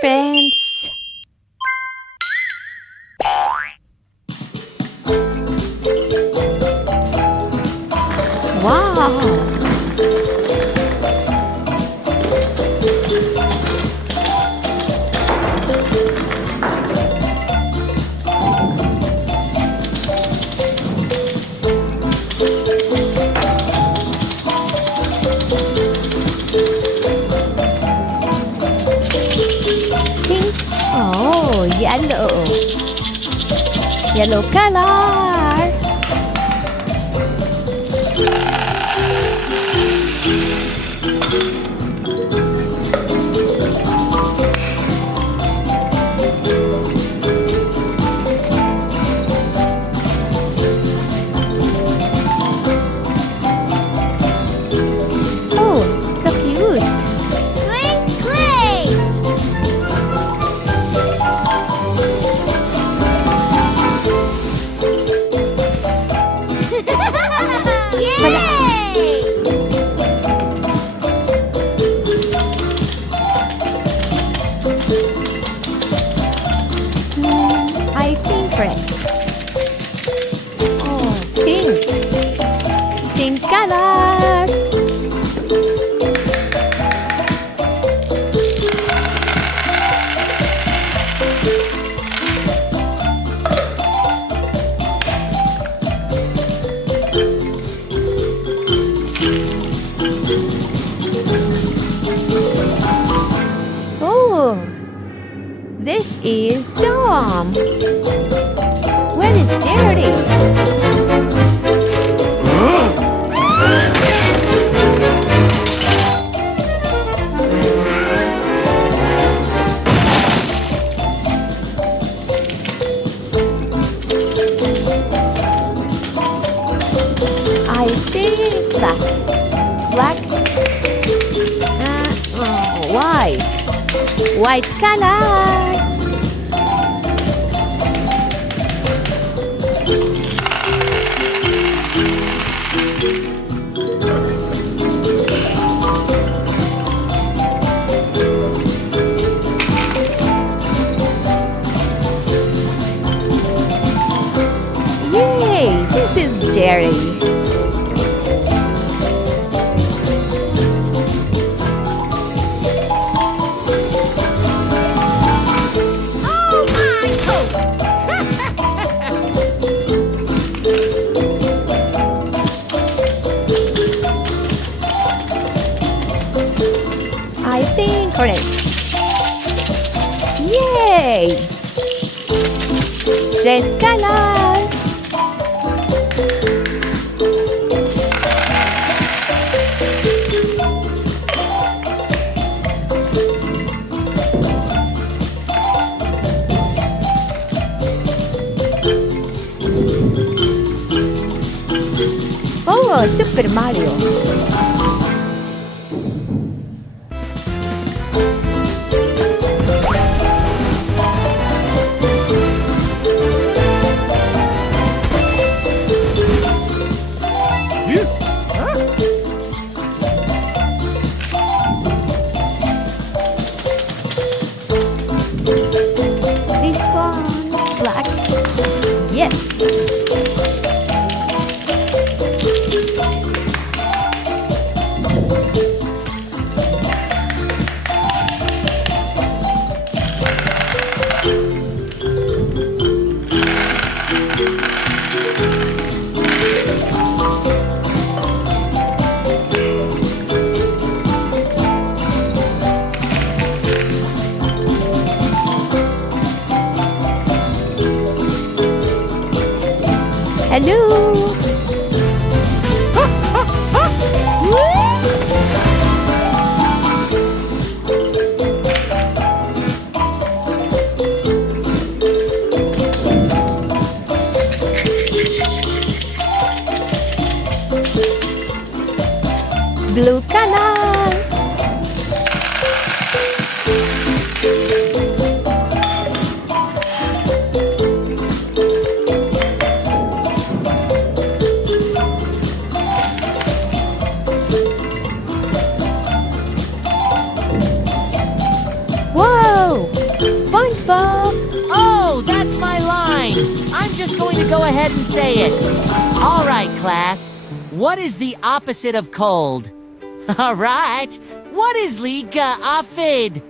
friends. Wow! Oh, yellow color. Oh, so cute. I think red. Oh, pink. Pink color. Oh, this is Tom. Where is Jerry? I think black. Black. White. White color. Yay! This is Jerry. I think red. Yay! Red color. Oh, Super Mario. This one, black. Yes. beautiful. Oh, that's my line. I'm just going to go ahead and say it. All right, class. What is the opposite of cold? All right. What is liga afid?